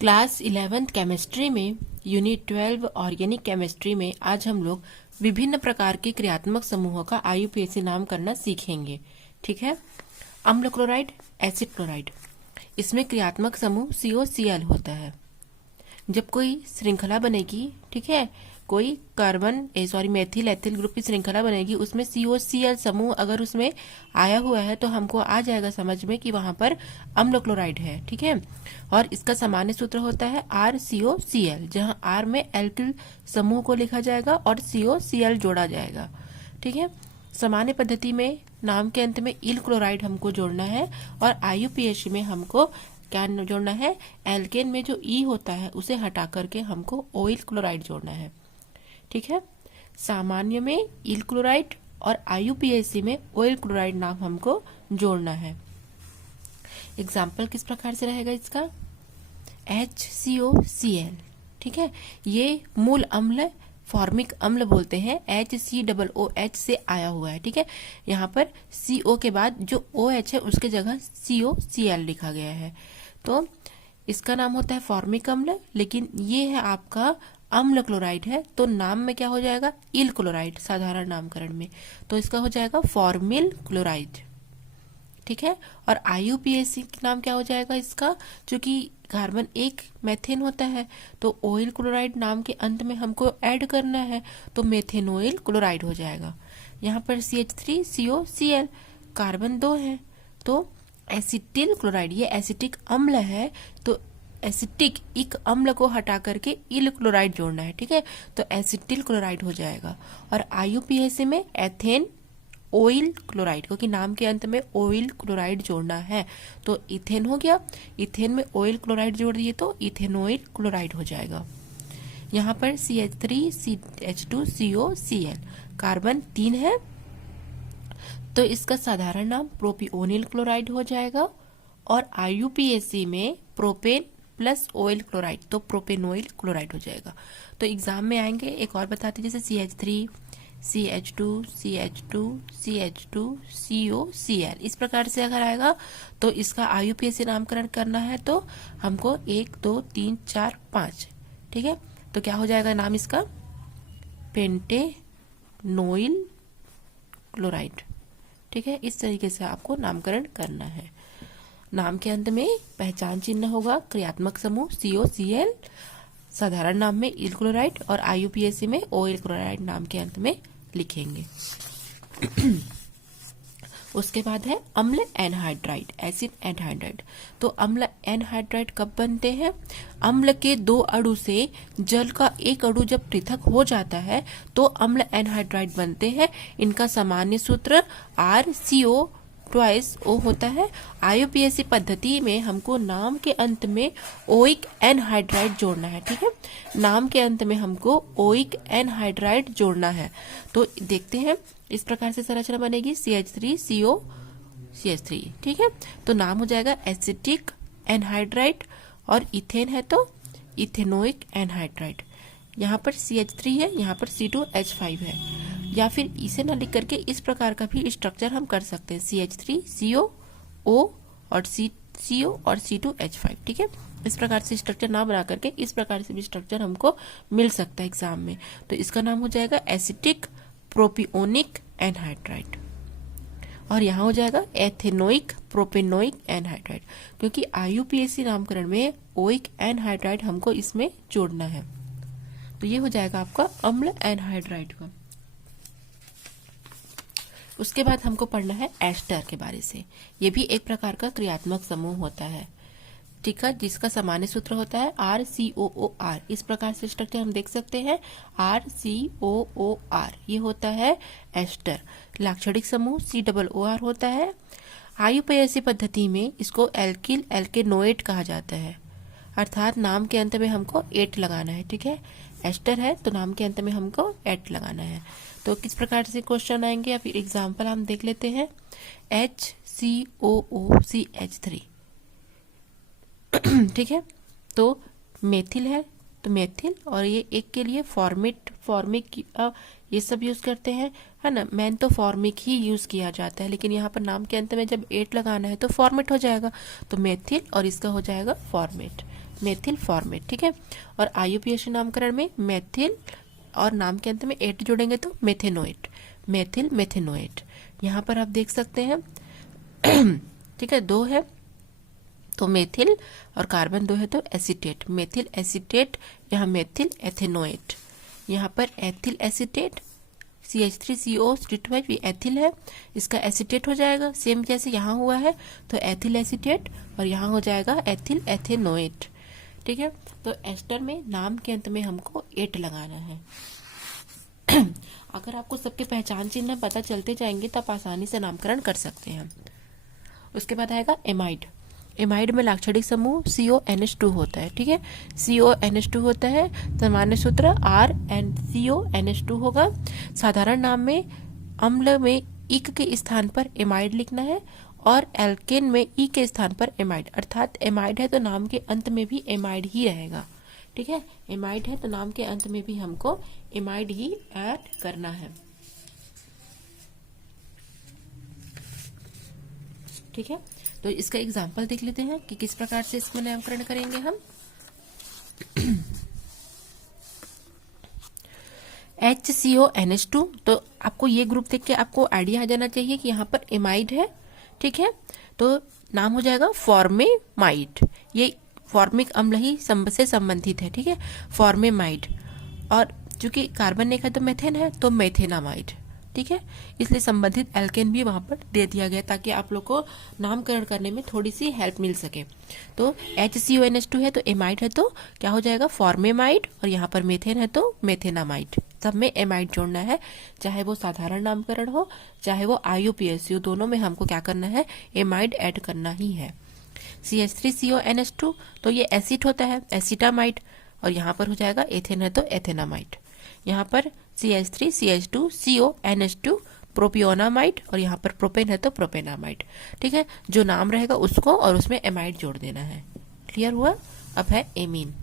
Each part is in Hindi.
क्लास 11th केमिस्ट्री में यूनिट 12 ऑर्गेनिक केमिस्ट्री में आज हम लोग विभिन्न प्रकार के क्रियात्मक समूहों का आईयूपीएसी नाम करना सीखेंगे। ठीक है। अम्ल क्लोराइड, एसिड क्लोराइड, इसमें क्रियात्मक समूह COCl होता है। जब कोई श्रृंखला बनेगी, ठीक है, कोई मेथिल एथिल ग्रुप की श्रृंखला बनेगी, उसमें COCl समूह अगर उसमें आया हुआ है तो हमको आ जाएगा समझ में कि वहां पर अम्ल क्लोराइड है। ठीक है। और इसका सामान्य सूत्र होता है RCOCl, जहां R में एल्किल समूह को लिखा जाएगा और COCl जोड़ा जाएगा। ठीक है। सामान्य पद्धति में नाम के अंत में इल क्लोराइड हमको जोड़ना है और आईयूपीएसी में हमको क्या जोड़ना है, एल्केन में जो ई होता है उसे हटा करके हमको ओइल क्लोराइड जोड़ना है। ठीक है। सामान्य में इल क्लोराइड और आईयूपीएसी में ओइल क्लोराइड नाम हमको जोड़ना है। एग्जाम्पल किस प्रकार से रहेगा इसका, HCOCl। ठीक है। ये मूल अम्ल फॉर्मिक अम्ल बोलते हैं, HCOOH से आया हुआ है। ठीक है। यहाँ पर CO के बाद जो OH है उसके जगह COCl लिखा गया है, तो इसका नाम होता है फॉर्मिक अम्ल, लेकिन ये है आपका अम्ल क्लोराइड है, तो नाम में क्या हो जाएगा, इल क्लोराइड साधारण नामकरण में, तो इसका हो जाएगा फॉर्मिल क्लोराइड। ठीक है। और आईयूपीएसी नाम क्या हो जाएगा इसका, चूंकि कार्बन एक मेथेन होता है तो ऑयल क्लोराइड नाम के अंत में हमको ऐड करना है, तो मेथेनोइल क्लोराइड हो जाएगा। यहाँ पर CH3COCl, कार्बन 2 है तो एसिटिल क्लोराइड, ये एसिटिक अम्ल है, तो एसिटिक इक अम्ल को हटा करके इल क्लोराइड जोड़ना है। ठीक है। तो एसिटिल क्लोराइड हो जाएगा। और आईयूपीएसी में एथेन ऑयल क्लोराइड, क्योंकि नाम के अंत में ऑयल क्लोराइड जोड़ना है, तो इथेन हो गया, इथेन में ऑयल क्लोराइड जोड़ दिए तो इथेनॉइल क्लोराइड हो जाएगा। यहाँ पर CH3CH2COCl, कार्बन 3 है तो इसका साधारण नाम प्रोपिओनिल क्लोराइड हो जाएगा। और आईयूपीएसी में प्रोपेन प्लस ऑयल क्लोराइड, तो प्रोपेनोइल क्लोराइड हो जाएगा। तो एग्जाम में आएंगे एक और बताते, जैसे CH3 CH2 CH2 CH2 COCl, इस प्रकार से अगर आएगा तो इसका आईयूपीएसी नामकरण करना है तो हमको 1 2 3 4 5। ठीक है। तो क्या हो जाएगा नाम इसका, पेंटेनोइल क्लोराइड। ठीक है। इस तरीके से आपको नामकरण करना है। नाम के अंत में पहचान चिन्ह होगा क्रियात्मक समूह COCl, साधारण नाम में इल क्लोराइड, और आईयूपीएसी में ऑयल क्लोराइड नाम के अंत में लिखेंगे। उसके बाद है अम्ल एनहाइड्राइड, एसिड एनहाइड्राइड। तो अम्ल एनहाइड्राइड कब बनते हैं, अम्ल के 2 अणु से जल का एक अणु जब पृथक हो जाता है तो अम्ल एनहाइड्राइड बनते हैं। इनका सामान्य सूत्र RCO ट्वाइस O होता है। आईयूपीएसी पद्धति में हमको नाम के अंत में ओइक एनहाइड्राइड जोड़ना है। ठीक है। नाम के अंत में हमको ओइक एनहाइड्राइड जोड़ना है। तो देखते हैं इस प्रकार से संरचना बनेगी, CH3COCH3। ठीक है। तो नाम हो जाएगा एसिटिक एनहाइड्राइड, और इथेन है तो इथेनोइक एनहाइड्राइड। यहाँ पर CH3 है, यहाँ पर C2H5 है, या फिर इसे ना लिख करके इस प्रकार का भी स्ट्रक्चर हम कर सकते हैं, CH3CO और CO और C2H5। ठीक है। इस प्रकार से स्ट्रक्चर ना बना करके इस प्रकार से भी स्ट्रक्चर हमको मिल सकता है एग्जाम में, तो इसका नाम हो जाएगा एसिटिक प्रोपिओनिक एनहाइड्राइड। और यहाँ हो जाएगा एथेनोइक प्रोपेनोइक एनहाइड्राइड, क्योंकि आईयूपीएसी नामकरण में ओइक एनहाइड्राइड हमको इसमें जोड़ना है। तो ये हो जाएगा आपका अम्ल एनहाइड्राइड का। उसके बाद हमको पढ़ना है एस्टर के बारे से। ये भी एक प्रकार का क्रियात्मक समूह होता है। ठीक है। जिसका सामान्य सूत्र होता है RCOOR। इस प्रकार से स्ट्रक्चर हम देख सकते हैं, RCOOR, ये होता है एस्टर। लाक्षणिक समूह COOR होता है। आईयूपीएसी पद्धति में इसको एल्किल एल्केनोएट कहा जाता है, अर्थात नाम के अंत में हमको एट लगाना है। ठीक है। एस्टर है तो नाम के अंत में हमको एट लगाना है। तो किस प्रकार से क्वेश्चन आएंगे या फिर एग्जाम्पल हम देख लेते हैं। HCOOCH3। ठीक है। तो मेथिल है तो मेथिल, और ये एक के लिए फॉर्मिक ये सब यूज करते हैं, है ना। मेन तो फॉर्मिक ही यूज किया जाता है, लेकिन यहाँ पर नाम के अंत में जब एट लगाना है तो फॉर्मेट हो जाएगा, तो मेथिल और इसका हो जाएगा फॉर्मेट। मेथिल फॉर्मेट, ठीक है। और IUPAC नामकरण में मेथिल और नाम के अंत में एट जोड़ेंगे तो मेथेनोएट, मेथिल मेथेनोएट। यहाँ पर आप देख सकते हैं ठीक है, दो है तो मेथिल और कार्बन दो है तो एसीटेट, मेथिल एसीटेट, यहाँ मेथिल एथेनोएट। यहाँ पर एथिल एसीटेट CH3CO ये एथिल है, इसका एसीटेट हो जाएगा सेम जैसे यहाँ हुआ है, तो एथिल एसीटेट, और यहाँ हो जाएगा एथिल एथेनोएट, ठीक है। तो एस्टर में नाम के अंत में हमको एट लगाना है अगर आपको सबके पहचान चिन्ह पता चलते जाएंगे तो आप आसानी से नामकरण कर सकते हैं। उसके बाद आएगा एमाइड। एमाइड में लाक्षणिक समूह CONH2 होता है, ठीक है। CONH2 होता है, सामान्य सूत्र RnCONH2 होगा। साधारण नाम में अम्ल में इक के स्थान पर एमाइड लिखना है और एल्केन में ई के स्थान पर एमाइड, अर्थात एमाइड है तो नाम के अंत में भी एमाइड ही रहेगा, ठीक है। एमाइड है तो नाम के अंत में भी हमको एमाइड ही ऐड करना है, ठीक है। तो इसका एग्जाम्पल देख लेते हैं कि किस प्रकार से इसमें नामकरण करेंगे हम। HCONH2, तो आपको ये ग्रुप देख के आपको आइडिया आ जाना चाहिए कि यहाँ पर एमाइड है, ठीक है। तो नाम हो जाएगा फॉर्मेमाइड, ये फॉर्मिक अम्ल ही से संबंधित है, ठीक है, फॉर्मेमाइड। और चूंकि कार्बन एक है तो मेथेन है तो मेथेनामाइड, ठीक है। इसलिए संबंधित एल्केन भी वहां पर दे दिया गया ताकि आप लोग को नामकरण करने में थोड़ी सी हेल्प मिल सके। तो HCONH2 है तो एमाइड है तो क्या हो जाएगा फॉर्मेमाइड, और यहाँ पर मेथेन है तो मेथेनामाइड। सब में एमाइड जोड़ना है, चाहे वो साधारण नामकरण हो चाहे वो IUPAC हो, दोनों में हमको क्या करना है, एमाइड ऐड करना ही है। CH3CONH2 तो ये एसिड होता है, एसिटामाइड, और यहाँ पर हो जाएगा एथेन है तो एथेनामाइड। यहाँ पर CH3CH2CONH2 प्रोपियोनामाइड, और यहाँ पर प्रोपेन है तो प्रोपेनामाइड, ठीक है। जो नाम रहेगा उसको और उसमें एमाइड जोड़ देना है। क्लियर हुआ। अब है एमीन।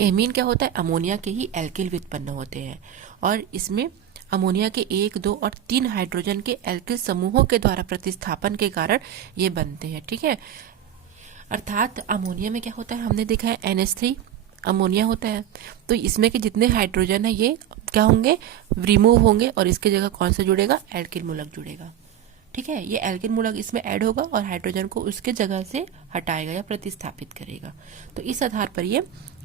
एमीन क्या होता है, अमोनिया के ही एल्किल व्युत्पन्न होते हैं, और इसमें अमोनिया के 1, 2 और 3 हाइड्रोजन के एल्किल समूहों के द्वारा प्रतिस्थापन के कारण ये बनते हैं, ठीक है। अर्थात अमोनिया में क्या होता है, हमने देखा है NH3 अमोनिया होता है, तो इसमें के जितने हाइड्रोजन है ये क्या होंगे, रिमूव होंगे, और इसके जगह कौन सा जुड़ेगा, एल्किल मूलक जुड़ेगा, ठीक है। ये एल्किल मूलक इसमें ऐड होगा और हाइड्रोजन को उसके जगह से हटाएगा या प्रतिस्थापित करेगा। तो इस आधार पर ये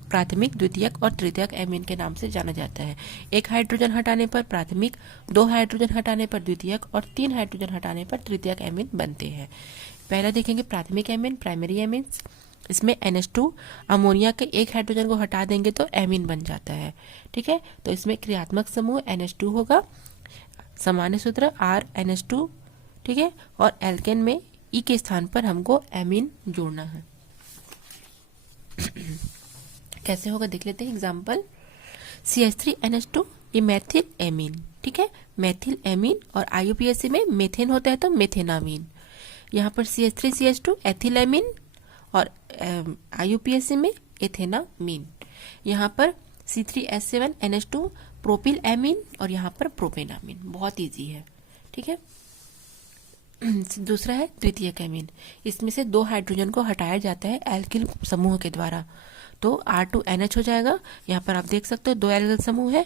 प्राथमिक, द्वितीयक और तृतीयक एमीन के नाम से जाना जाता है। 1 हाइड्रोजन हटाने पर प्राथमिक, 2 हाइड्रोजन हटाने पर द्वितीयक और 3 हाइड्रोजन हटाने पर तृतीयक एमीन बनते हैं। पहला देखेंगे प्राथमिक एमीन, प्राइमरी एमीन। इसमें NH2 अमोनिया के 1 हाइड्रोजन को हटा देंगे तो एमीन बन जाता है, ठीक है। तो इसमें क्रियात्मक समूह NH2 होगा, सामान्य सूत्र RnH2, ठीक है। और एल्केन में ई के स्थान पर हमको एमीन जोड़ना है। कैसे होगा देख लेते हैं एग्जाम्पल। CH3NH2 ये मेथिल एमीन, ठीक है, मेथिल एमीन, और IUPAC में मेथेन होता है तो मेथेनामीन। यहाँ पर CH3CH2 एथिल एमीन, और IUPAC में एथेनामीन। यहाँ पर C3H7NH2 प्रोपिल एमीन, और यहाँ पर प्रोपेनामीन। बहुत इजी है, ठीक है। दूसरा है द्वितीयक एमीन, इसमें से 2 हाइड्रोजन को हटाया जाता है एल्किल समूह के द्वारा, तो R2NH हो जाएगा। यहाँ पर आप देख सकते हो 2 एल्किल समूह है,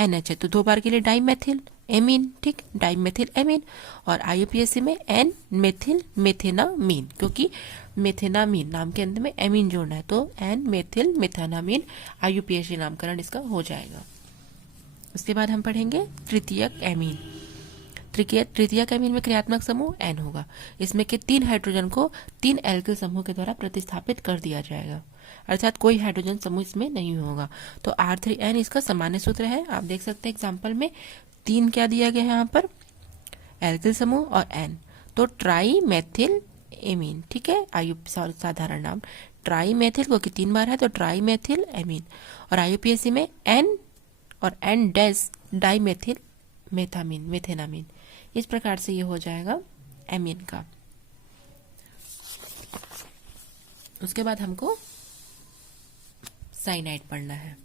NH है तो 2 बार के लिए डाइमेथिल एमीन, ठीक, डाइमेथिल एमीन। और IUPAC में N मेथिल मेथेनामीन, क्योंकि मेथेनामीन नाम के अंत में एमीन जोड़ना है तो N मेथिल मेथेनामीन IUPAC नामकरण इसका हो जाएगा। उसके बाद हम पढ़ेंगे तृतीयक एमीन। तृतीयक एमीन में क्रियात्मक समूह N होगा, इसमें के 3 हाइड्रोजन को 3 एल्किल समूह के द्वारा प्रतिस्थापित कर दिया जाएगा, अर्थात कोई हाइड्रोजन समूह इसमें नहीं होगा। तो R3N इसका सामान्य सूत्र है, आप देख सकते हैं एग्जाम्पल में 3 क्या दिया गया है यहाँ पर, एल्किल समूह और N, तो ट्राई मेथिल एमीन, ठीक है। साधारण नाम ट्राई मेथिल, क्योंकि 3 बार है तो ट्राई मेथिल एमीन। और IUPAC में N और N डैश डाइमेथिल मेथामीन, मेथेनामीन। इस प्रकार से ये हो जाएगा एमीन का। उसके बाद हमको साइनाइड पढ़ना है।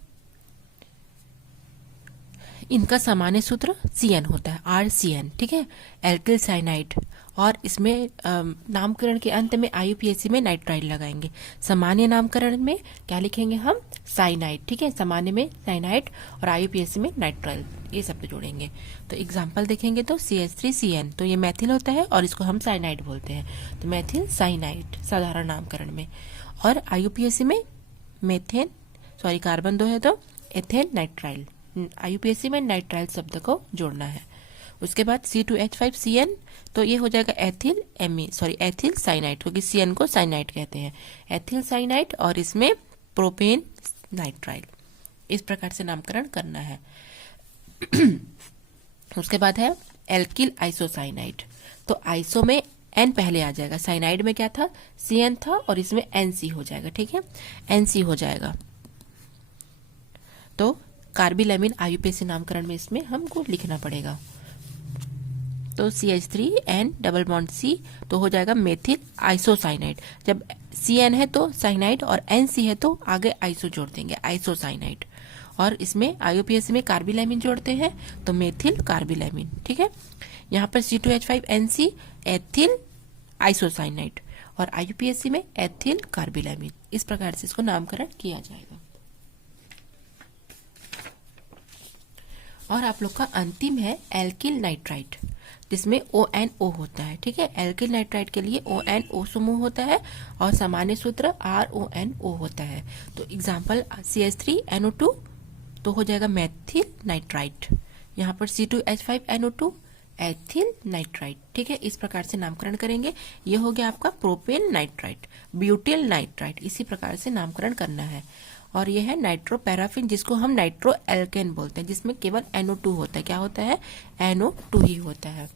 इनका सामान्य सूत्र CN होता है, RCN, ठीक है, एल्किल साइनाइड। और इसमें नामकरण के अंत में IUPAC में नाइट्राइल लगाएंगे। सामान्य नामकरण में क्या लिखेंगे हम, साइनाइड, ठीक है, सामान्य में साइनाइड और IUPAC में नाइट्राइल, ये शब्द जोड़ेंगे। तो एग्जाम्पल देखेंगे तो CH3CN, तो ये मैथिल होता है और इसको हम साइनाइड बोलते हैं, तो मैथिल साइनाइड साधारण नामकरण में। और IUPAC में मेथेन, सॉरी कार्बन 2 है तो एथेन नाइट्राइल, IUPAC में नाइट्राइल शब्द को जोड़ना है। उसके बाद C2H5CN, तो ये हो जाएगा एथिल एथिल साइनाइड, क्योंकि CN को साइनाइड कहते हैं, एथिल साइनाइड, और इसमें प्रोपेन नाइट्राइल। इस प्रकार से नामकरण करना है। उसके बाद है एल्किल आइसोसाइनाइड, तो आइसो में N पहले आ जाएगा, साइनाइड में क्या था, CN था, और इसमें NC हो जाएगा, ठीक है, NC हो जाएगा। तो कार्बिलैमिन IUPAC नामकरण में इसमें हमको लिखना पड़ेगा। तो CH3N डबल बॉन्ड C, तो हो जाएगा मेथिल आइसोसाइनाइड। जब CN है तो साइनाइड और NC है तो आगे आइसो जोड़ देंगे, आइसोसाइनाइड। और इसमें IUPAC में कार्बिलैमिन जोड़ते हैं तो मेथिल कार्बिलैमिन, ठीक है। यहाँ पर C2H5NC एथिल आइसोसाइनाइड और IUPAC में एथिल कार्बिलैमिन। इस प्रकार से इसको नामकरण किया जाएगा। और आप लोग का अंतिम है एल्किल नाइट्राइट, जिसमें ONO होता है, ठीक है। एल्किल नाइट्राइट के लिए ONO समूह होता है और सामान्य सूत्र RONO होता है। तो एग्जाम्पल CH3NO2, तो हो जाएगा मैथिल नाइट्राइट। यहाँ पर C2H5NO2 एथिल नाइट्राइट, ठीक है। इस प्रकार से नामकरण करेंगे। ये हो गया आपका प्रोपेन नाइट्राइट, ब्यूटिल नाइट्राइट, इसी प्रकार से नामकरण करना है। और ये है नाइट्रोपैराफिन, जिसको हम नाइट्रो एल्केन बोलते हैं, जिसमें केवल NO2 होता है। क्या होता है, NO2 ही होता है।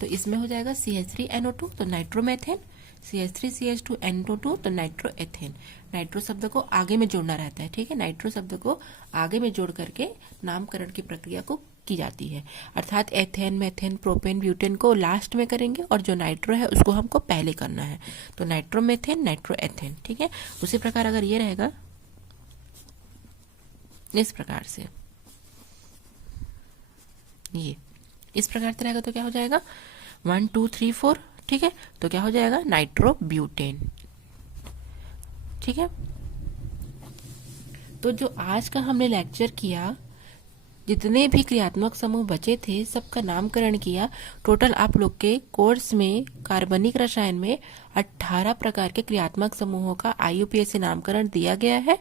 तो इसमें हो जाएगा CH3NO2 तो नाइट्रोमेथेन, CH3CH2NO2 तो नाइट्रोएथेन। नाइट्रो शब्द को आगे में जोड़ना रहता है, ठीक है, नाइट्रो शब्द को आगे में जोड़ करके नामकरण की प्रक्रिया को की जाती है। अर्थात एथेन, मेथेन, प्रोपेन, ब्यूटेन को लास्ट में करेंगे और जो नाइट्रो है उसको हमको पहले करना है। तो नाइट्रोमेथेन, नाइट्रोएथेन, ठीक है। उसी प्रकार अगर ये रहेगा इस प्रकार से, ये इस प्रकार से रहेगा तो क्या हो जाएगा 1 2 3 4, ठीक है। तो क्या हो जाएगा नाइट्रोब्यूटेन, ठीक है। तो जो आज का हमने लेक्चर किया, जितने भी क्रियात्मक समूह बचे थे सबका नामकरण किया। टोटल आप लोग के कोर्स में कार्बनिक रसायन में 18 प्रकार के क्रियात्मक समूहों का IUPAC नामकरण दिया गया है,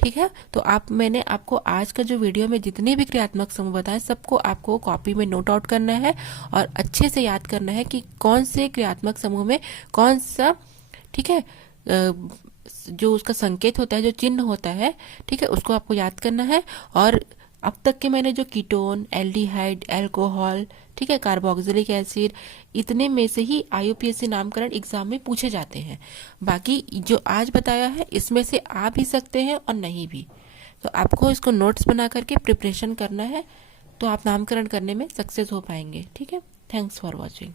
ठीक है। तो मैंने आपको आज का जो वीडियो में जितने भी क्रियात्मक समूह बताए सबको आपको कॉपी में नोट आउट करना है और अच्छे से याद करना है कि कौन से क्रियात्मक समूह में कौन सा, ठीक है, जो उसका संकेत होता है, जो चिन्ह होता है, ठीक है, उसको आपको याद करना है। और अब तक के मैंने जो कीटोन, एल्डिहाइड, अल्कोहल, ठीक है, कार्बोक्सिलिक एसिड, इतने में से ही IUPAC नामकरण एग्जाम में पूछे जाते हैं। बाकी जो आज बताया है इसमें से आ भी सकते हैं और नहीं भी। तो आपको इसको नोट्स बना करके प्रिपरेशन करना है, तो आप नामकरण करने में सक्सेस हो पाएंगे, ठीक है। Thanks for watching.